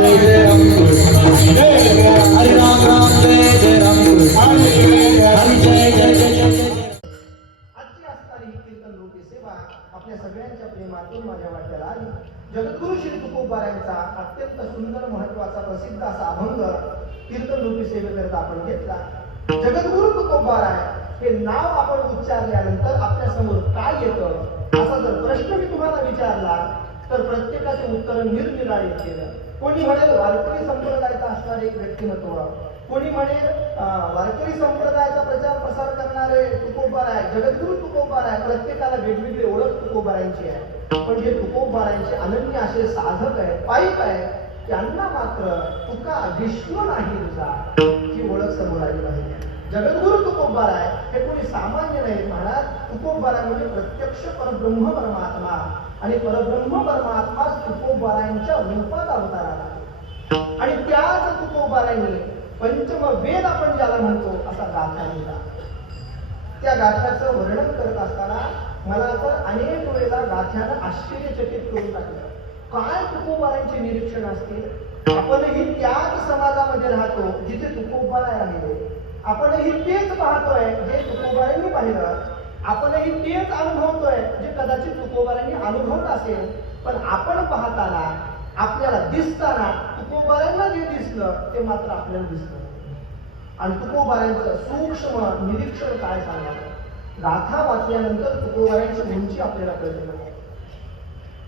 जय जय राम हरे राम राम जय जय राम हरे जय जय जय जय आजची असणारी ही कीर्तन रूपी सेवा आपल्या सगळ्यांच्या प्रेमातून माझ्या वाट्याला आली. जगद्गुरु श्री तुकोबारायांचा अत्यंत सुंदर महत्वाचा प्रसिद्ध असा अभंग कीर्तन रूपी सेवेकरता आपण घेतला. जगद्गुरु तुकोबाराय हे नाव आपण उच्चारल्यानंतर आपल्या समोर काय येतं असा जर प्रश्न मी तुम्हाला विचारला तर प्रत्येकाचे उत्तर निरनिराळे केलं. कोणी म्हणेल वारकरी संप्रदायाचा असणारे एक व्यक्तिमत्व, कोणी म्हणेल वारकरी संप्रदायाचा प्रचार प्रसार करणारे तुकोबाराय, जगद्गुरु तुकोबाराय. प्रत्येकाला वेगवेगळी ओळख तुकोबारायांची आहे. पण जे तुकोबारायांचे अनन्य असे साधक आहेत, पाईक आहेत, त्यांना मात्र तुका विष्णू नाही तुझा ही ओळख समोर आली पाहिजे. जगद्गुरु तुकोबाराय हे कोणी सामान्य नाही. महाराज तुकोबाराय म्हणजे प्रत्यक्ष परब्रह्म परमात्मा आणि परब्रह्म परमात्मा तुकोबारायांच्या रूपात अवतार आला. आणि त्याच तुकोबारायांनी पंचम वेद आपण ज्याला म्हणतो असा गाथा लिहिला. त्या गाथ्याचं वर्णन करत असताना मला तर अनेक वेळेला गाथ्यानं आश्चर्यचकित करून टाकलं. काय तुकोबारायांचे निरीक्षण असतील. आपणही त्याच समाजामध्ये राहतो जिथे तुकोबाराय राहिले. आपणही तेच पाहतोय जे तुकोबारायांनी पाहिलं. आपणही तेच अनुभवतोय जे कदाचित तुकोबारायांनी अनुभवलं असेल. पण आपण पाहताना आपल्याला दिसताना तुकोबारायांना जे दिसलं ते मात्र आपल्याला दिसलं. आणि तुकोबारायांचं सूक्ष्म निरीक्षण काय सांगावं. गाथा वाचल्यानंतर तुकोबारायांची उंची आपल्याला कळते.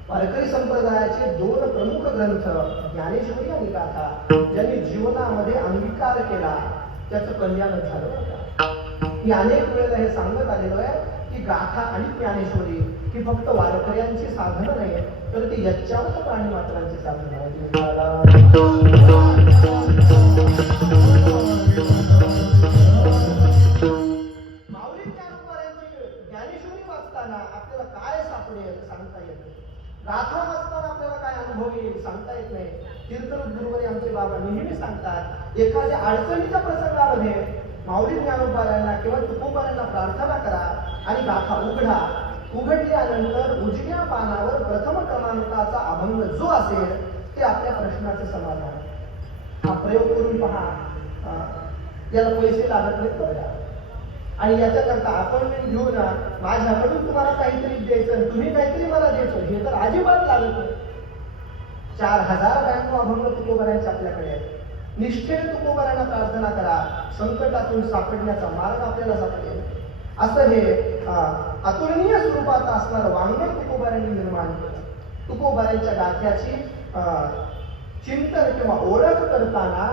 वारकरी संप्रदायाचे दोन प्रमुख ग्रंथ ज्ञानेश्वरी आणि गाथा ज्यांनी जीवनामध्ये अंगीकार केला त्याचं कल्याणच झालं. मी अनेक वेळेला हे सांगत आलेलो आहे की गाथा आणि ज्ञानेश्वरी ही फक्त वारकऱ्यांची साधनं नाही तर ती यच्चावत प्राणी मात्रांची साधनं आहेत. माऊली ज्ञानोबारायांची ज्ञानेश्वरी वाचताना आपल्याला काय सापडेल सांगता येत नाही. गाथा वाचताना आपल्याला काय अनुभव येईल सांगता येत नाही. कीर्तन गुरुवारी आमचे बाबा नेहमी सांगतात एखाद्या अडचणीच्या प्रसंगामध्ये माऊली ज्ञानोबारायांना किंवा तुकोबारायांना प्रार्थना करा आणि गाथा उघडा. उघडल्यानंतर उजव्या पानावर प्रथम क्रमांकाचा अभंग जो असेल ते आपल्या प्रश्नाचे समाधान. हा प्रयोग करून पहा. याला पैसे लागत नाहीत बघा. आणि याच्याकरता आपण घेऊ ना माझ्याकडून तुम्हाला काहीतरी द्यायचं तुम्ही काहीतरी मला द्यायचं हे तर अजिबात लागत नाही. 4092 अभंग तुकोबारायांचे आपल्याकडे आहेत. निष्ठेने तुकोबारायांना प्रार्थना करा. संकटातून सापडण्याचा मार्ग आपल्याला सापडेल. असं हे अतुलनीय स्वरूपाचं असणारं वाङ्मय तुकोबारायांनी निर्माण केलं. तुकोबारायांच्या गाथ्याची चिंतन किंवा ओळख करताना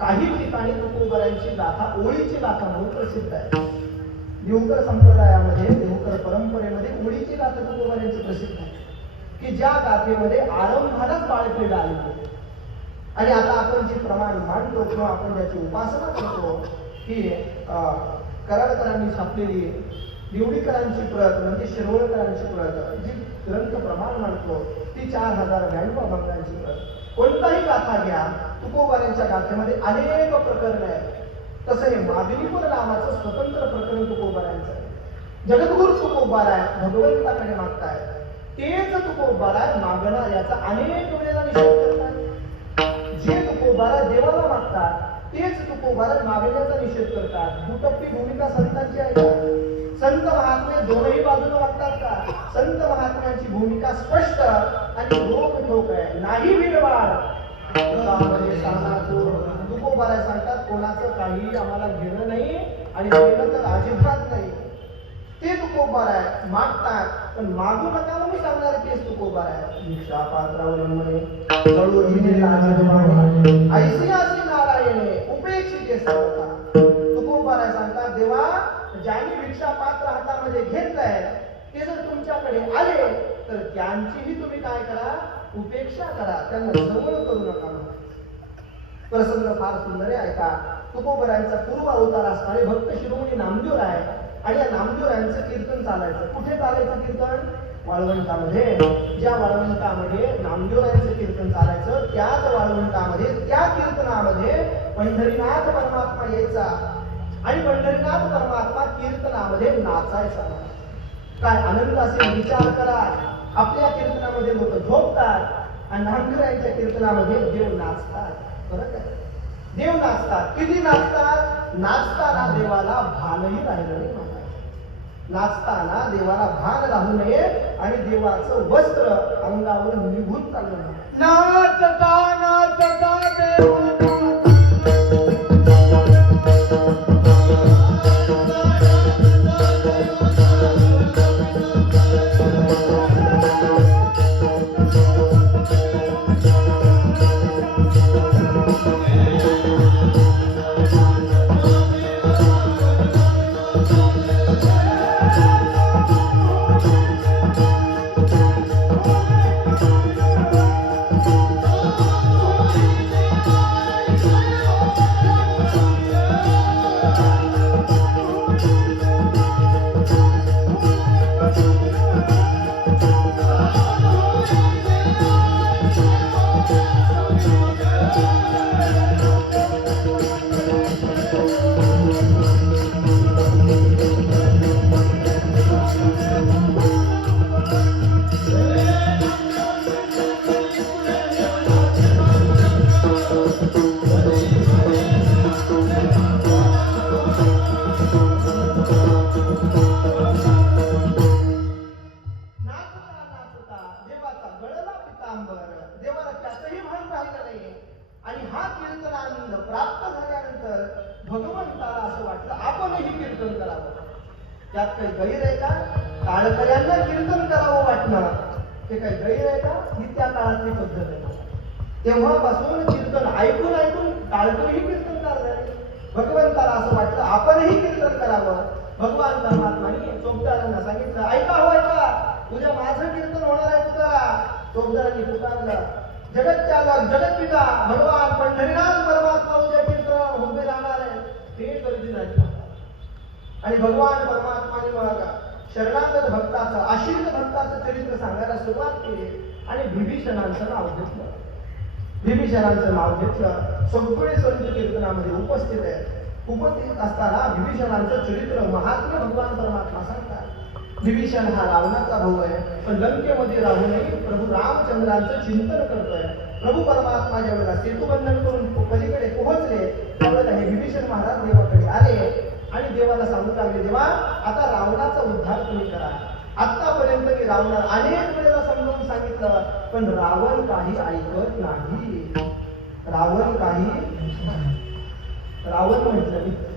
काही ठिकाणी तुकोबारायांची गाथा ओळीची गाथा म्हणून प्रसिद्ध आहे. देवकर संप्रदायामध्ये देवकर परंपरेमध्ये ओळीची गाथा तुकोबारायांची प्रसिद्ध आहे की ज्या गाथेमध्ये आरंभालाच बाळपेढ आली. आणि आता आपण जे प्रमाण मांडतो किंवा आपण ज्याची उपासना करतो ही कराडकरांनी छापलेली देवडीकरांची प्रत म्हणजे शिरवळकरांची प्रत जी ग्रंथ प्रमाण मांडतो ती 4092 अभंगांची प्रत. कोणताही गाथा घ्या तुकोबारायांच्या गाथेमध्ये अनेक प्रकरण आहेत. तसं हे मागणीपर नावाचं स्वतंत्र प्रकरण तुकोबारायांचं आहे. जगद्गुरु तुकोबाराय भगवंताकडे मागतायत. तेच तुकोबाराय मागणाऱ्याचा अनेक वेळेला निषेध करतात. जे तुकोबाराय देवाला मागतात तेच तुकोबाराय मागण्याचा निषेध करतात. दुटप्पी भूमिका संतांची आहे का. संत महात्मे दोनही बाजूने वागतात का. संत महात्म्यांची भूमिका स्पष्ट आणि रोखठोक आहे. नाही विडवाड. तुकोबाराय सांगतात कोणाचं काही आम्हाला घेणं नाही आणि घेणं तर अजिबात नाही. ते तुकोबाराय मागतात पण मागू नका म्हणून सांगणारे तेच तुकोबाराय. भिक्षा पात्रावलंबने ऐसियासी नारायणे उपेक्षिते सर्वथा. तुकोबाराय सांगतात देवा ज्यांनी भिक्षा पात्र हातामध्ये घेतलंय ते जर तुमच्याकडे आले तर त्यांचीही तुम्ही काय करा उपेक्षा करा. त्यांना जवळ करू नका. प्रसंग फार सुंदर आहे. ऐका. तुकोबारायांचा पूर्व अवतार असणारे भक्त शिरोमणी नामदेव आहे आणि या नामदेवरायांचं कीर्तन चालायचं. कुठे चालायचं कीर्तन. वाळवंटामध्ये. ज्या वाळवंटामध्ये नामदेवरायांचं कीर्तन चालायचं त्याच वाळवंटामध्ये त्या कीर्तनामध्ये पंढरीनाथ परमात्मा यायचा आणि पंढरीनाथ परमात्मा कीर्तनामध्ये नाचायचा. काय आनंद असेल विचार करा. आपल्या कीर्तनामध्ये लोक झोपतात आणि नामदेवरायांच्या कीर्तनामध्ये देव नाचतात. बरं का? देव नाचतात. किती नाचतात? नाचताना देवाला भानही राहिलं नाही महाराज. नाचताना देवाला भान राहू नये आणि देवाचं वस्त्र अंगावर निघून चाललं नाही. नाचता नाचता देवाला आणि हा कीर्तनानंद प्राप्त झाल्यानंतर भगवंताला असं वाटलं आपणही कीर्तन करावं. त्यात काही गैर आहे का? काळकऱ्यांना कीर्तन करावं वाटणं ते काही गैर आहे का? ही त्या काळातली पद्धत आहे. तेव्हापासून कीर्तन ऐकून ऐकून काळकरीही कीर्तनकार झाले. भगवंताला असं वाटलं आपणही कीर्तन करावं. भगवान परमात्माने चोपदारांना सांगितलं, ऐका हो ऐका, उद्या माझं कीर्तन होणार आहे तुझा. चोपदारांनी पुकारलं, जगत चालक जगतपिता भगवान पंढरीनाथ परमात्मा उद्या कीर्तन उभे राहणार आहे. हे गर्दी झाली आणि भगवान परमात्माने बघा शरणागत भक्ताचं आश्रित भक्ताचं चरित्र सांगायला सुरुवात केली आणि विभीषणांचं नाव घेतलं. विभीषणांचं नाव घेतलं. सगळे संत कीर्तनामध्ये उपस्थित आहे. उपस्थित असताना विभीषणांचं चरित्र महात्म्य भगवान परमात्मा सांगतात. विभीषण हा रावणाचा भाऊ आहे, पण लंकेमध्ये राहूनही प्रभू रामचंद्रांचं चिंतन करतोय. प्रभू परमात्मा ज्यावेळेला सेतुबंधन करून पलीकडे पोहोचले त्यावेळेला हे विभीषण महाराज देवाकडे आले आणि देवाला सांगू लागले, देवा आता रावणाचा उद्धार तुम्ही करा. आतापर्यंत मी रावणाला अनेक वेळेला समजावून सांगितलं पण रावण काही ऐकत नाही. रावण म्हटलं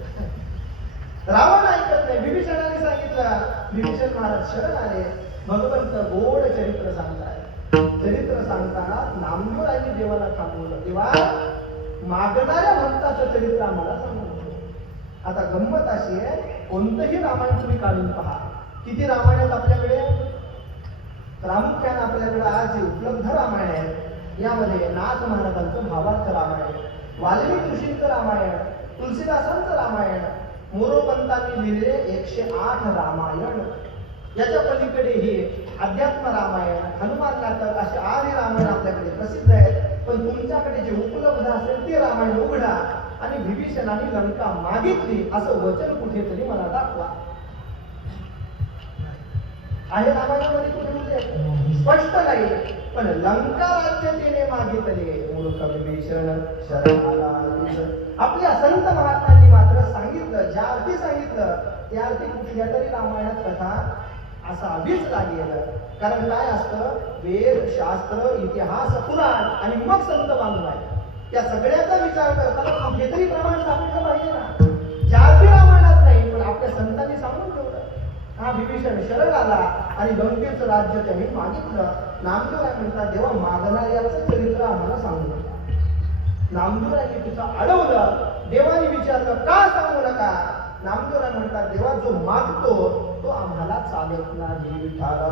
रावण ऐकत नाही. विभीषणाने सांगितलं. विभीषण महाराज शरण आले. भगवंत गोड चरित्र सांगताय. चरित्र सांगताना नामदेवरायांनी देवाला थांबवलं. देवा मागणाऱ्या भक्ताचं चरित्र आम्हाला सांगू. आता गंमत अशी आहे, कोणतंही रामायण तुम्ही काढून पहा. किती रामायण आहेत आपल्याकडे? प्रामुख्याने आपल्याकडे आज जे उपलब्ध रामायण आहे यामध्ये नाथ महाराजांचं भावार्थ रामायण, वाल्मिकी ऋषींचं रामायण, तुलसीदासांचं रामायण, मोरोपंतांनी लिहिले 108 रामायण. याच्या पलीकडे हे अध्यात्म रामायण, हनुमान नाटक असे 8 रामायण आपल्याकडे प्रसिद्ध आहेत. पण तुमच्याकडे जे उपलब्ध असेल ते रामायण उघडा आणि विभीषणाने लंका मागितली असं वचन कुठेतरी मला दाखवा. आहे रामायणामध्ये कुठे म्हणजे स्पष्ट नाही, पण लंका राज्य तिने मागितले. मूर्ख विभीषण शरण आला. आपल्या संत महात्म्यांनी मात्र सांगितलं, ज्या अर्थी सांगितलं त्या अर्थी कुठल्या तरी रामायणात कथा असावीच लागेल. कारण काय असतं, वेद शास्त्र इतिहास पुराण आणि मग संत बांधव आहे. त्या सगळ्याचा विचार करताना कुठेतरी प्रमाण सापडलं पाहिजे ना. ज्या अर्थी रामायणात नाही पण आपल्या संतांनी सांगून ठेवलं. हा विभीषण शरण आला आणि लंकेचं राज्य त्यांनी मागितलं. नामदेवराय म्हणतात, देवा मागणाऱ्याचं चरित्र आम्हाला सांगू नका. नामदेवरायांनी तिचं अडवलं. देवाने विचारलं, का सांगू नका? नामदेवराय म्हणतात, देवा जो मागतो तो आम्हाला चालत नाही. विठाला